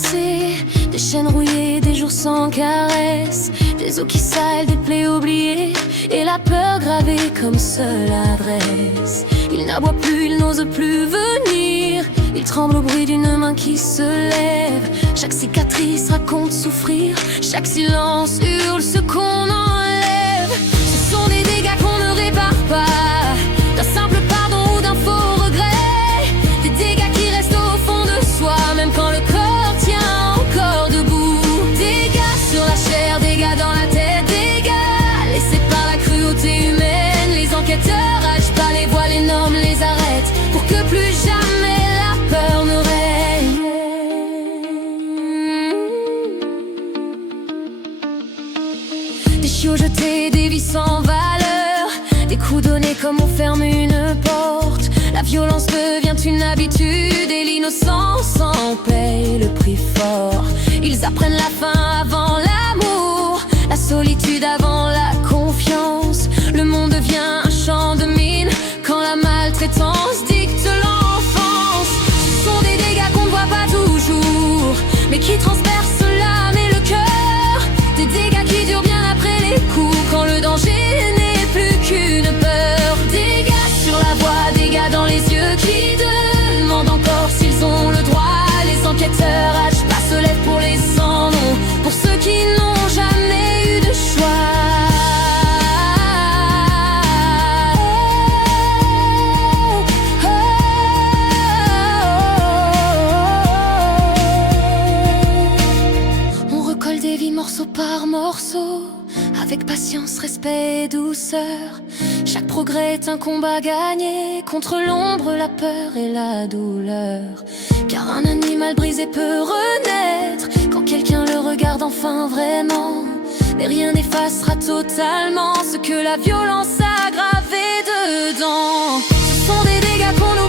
cassées, des chaînes rouillées, des jours sans caresse, des os qui salent, des plaies oubliées, et la peur gravée comme seule adresse. Il n'aboie plus, il n'ose plus venir, il tremble au bruit d'une main qui se lève. Chaque cicatrice raconte souffrir, chaque silence hurle ce qu'on enlève. Ce sont des dégâts qu'on ne répare pas, d'un simple pardon ou d'un faux regret. Des dégâts qui restent au fond de soi, même quand le corps tient encore debout. Dégâts sur la chair, dégâts dans la tête, dégâts laissés par la cruauté humaine. Les enquêteurs agissent pas, les voient, les normes les arrêtent, pour que plus jamais la peur ne règne. Des chiots jetés, des vies sans valeur, des coups donnés comme on ferme une porte. La violence devient une habitude et l'innocence en paye le prix fort. Ils apprennent la faim avant l'amour, la solitude avant la confiance. Le monde devient un champ de mines quand la maltraitance dicte l'enfance. Ce sont des dégâts qu'on ne voit pas toujours, mais qui transpercent l'âme et le cœur. Des dégâts qui durent bien après les coups, quand le danger n'est plus qu'une peur. Dégâts sur la voix, dégâts dans les yeux qui demandent encore s'ils ont le droit. Les enquêteurs agissent pas, se lèvent pour les sans-noms, pour ceux qui n'ont jamais eu de choix. On recolle des vies morceau par morceau, avec patience, respect et douceur. Chaque progrès est un combat gagné contre l'ombre, la peur et la douleur. Car un animal brisé peut renaître quand quelqu'un le regarde enfin vraiment. Mais rien n'effacera totalement ce que la violence a gravé dedans. Ce sont des dégâts qu'on